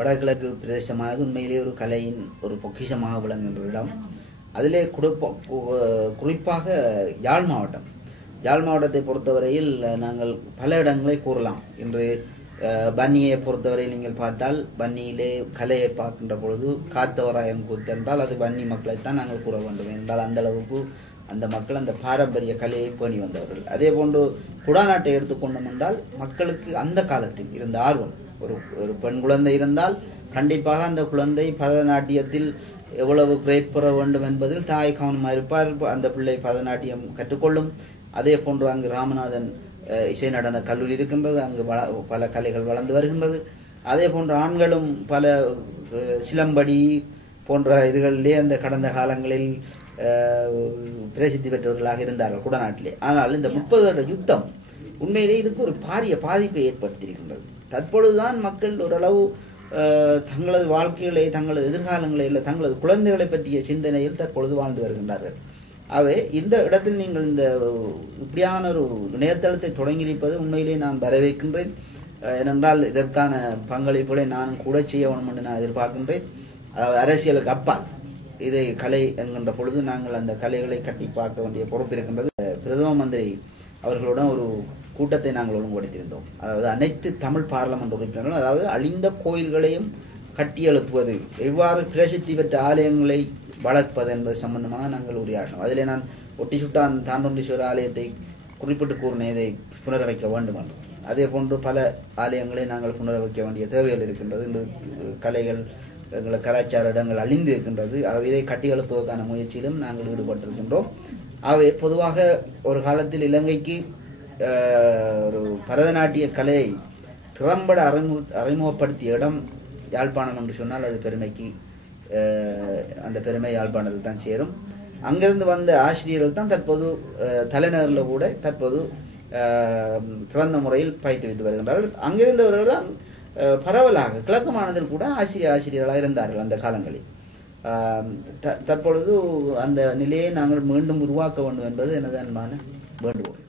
வடகிழக்கு பிரதேசமானது உண்மையிலே ஒரு கலையின் ஒரு பொக்கிஷமாக விளங்குகின்ற இடம். அதிலே குடுப்ப குறிப்பாக யாழ் மாவட்டம். யாழ் மாவட்டத்தை பொறுத்தவரையில் நாங்கள் பல இடங்களை கூறலாம். இன்று பன்னியை பொறுத்தவரை நீங்கள் பார்த்தால் பன்னியிலே கலையை பார்க்கின்ற பொழுது காத்தவராயன் கூத்து என்றால் அது பன்னி மக்களைத்தான் நாங்கள் கூற வேண்டும். என்றால் அந்த அளவுக்கு அந்த மக்கள் அந்த பாரம்பரிய கலையை பேணி வந்தவர்கள். அதே போன்று குடாநாட்டை எடுத்துக்கொண்டோம் என்றால் மக்களுக்கு அந்த காலத்தில் இருந்த ஆர்வம் ஒரு ஒரு பெண் குழந்தை இருந்தால் கண்டிப்பாக அந்த குழந்தை பரதநாட்டியத்தில் எவ்வளவு கிரேட் பெற வேண்டும் என்பதில் தாய் கவனமாக இருப்பார். அந்த பிள்ளை பரதநாட்டியம் கற்றுக்கொள்ளும். அதே போன்று அங்கு ராமநாதன் இசை நடன கல்லூரி இருக்கின்றது. அங்கு வள பல கலைகள் வளர்ந்து வருகின்றது. அதே போன்று ஆண்களும் பல சிலம்படி போன்ற இதுகளிலே அந்த கடந்த காலங்களில் பிரசித்தி பெற்றவர்களாக இருந்தார்கள். குடநாட்டிலே. ஆனால் இந்த முப்பது வருட யுத்தம் உண்மையிலே இதுக்கு ஒரு பாரிய பாதிப்பை ஏற்படுத்தியிருக்கின்றது. தற்பொழுதுதான் மக்கள் ஓரளவு தங்களது வாழ்க்கைகளை தங்களது எதிர்காலங்களை இல்லை தங்களது குழந்தைகளை பற்றிய சிந்தனையில் தற்பொழுது வாழ்ந்து வருகின்றார்கள். ஆகவே இந்த இடத்தில் நீங்கள் இந்த இப்படியான ஒரு இணையதளத்தை தொடங்கியிருப்பது உண்மையிலே நான் வரவேற்கின்றேன் ஏனென்றால் இதற்கான பங்களிப்புகளை நான் கூட செய்ய வேண்டும் என்று நான் எதிர்பார்க்கின்றேன். அதாவது அரசியலுக்கு அப்பால் இதை கலை என்கின்ற பொழுது நாங்கள் அந்த கலைகளை கட்டி பார்க்க வேண்டிய பொறுப்பு இருக்கின்றது. பிரதம மந்திரி அவர்களுடன் ஒரு கூட்டத்தை நாங்கள் ஒழுங்குபடுத்தியிருந்தோம். அதாவது அனைத்து தமிழ் பாராளுமன்ற உறுப்பினர்களும் அதாவது அழிந்த கோயில்களையும் கட்டி எழுப்புவது எவ்வாறு பிரசித்தி பெற்ற ஆலயங்களை வளர்ப்பது என்பது சம்பந்தமாக நாங்கள் உரையாடினோம். அதிலே நான் ஒட்டி சுட்டான் தாண்டொண்டீஸ்வரர் ஆலயத்தை குறிப்பிட்டு கூறின இதை புனர வேண்டும் என்று. அதே போன்று பல ஆலயங்களை நாங்கள் புனர வைக்க வேண்டிய தேவைகள் இருக்கின்றது. கலைகள் எங்களை கலாச்சார இடங்கள் அழிந்து இருக்கின்றது. ஆகவே இதை கட்டி எழுப்புவதற்கான முயற்சியிலும் நாங்கள் ஈடுபட்டிருக்கின்றோம். ஆகவே பொதுவாக ஒரு காலத்தில் இலங்கைக்கு ஒரு பரதநாட்டிய கலையை திறம்பட அறிமு அறிமுகப்படுத்திய இடம் யாழ்ப்பாணம் என்று சொன்னால் அது பெருமைக்கு அந்த பெருமை யாழ்ப்பாணத்தில் தான் சேரும். அங்கிருந்து வந்த ஆசிரியர்கள் தான் தற்போது தலைநகரில் கூட தற்போது திறந்த முறையில் பயிற்றுவித்து வருகின்றார்கள். அங்கிருந்தவர்கள் தான் பரவலாக கிழக்கு மாநிலத்தில் கூட ஆசிரியர் ஆசிரியர்களாக இருந்தார்கள் அந்த காலங்களில். த- தற்பொழுது அந்த நிலையை நாங்கள் மீண்டும் உருவாக்க வேண்டும் என்பது எனது அன்பான வேண்டுகோள்.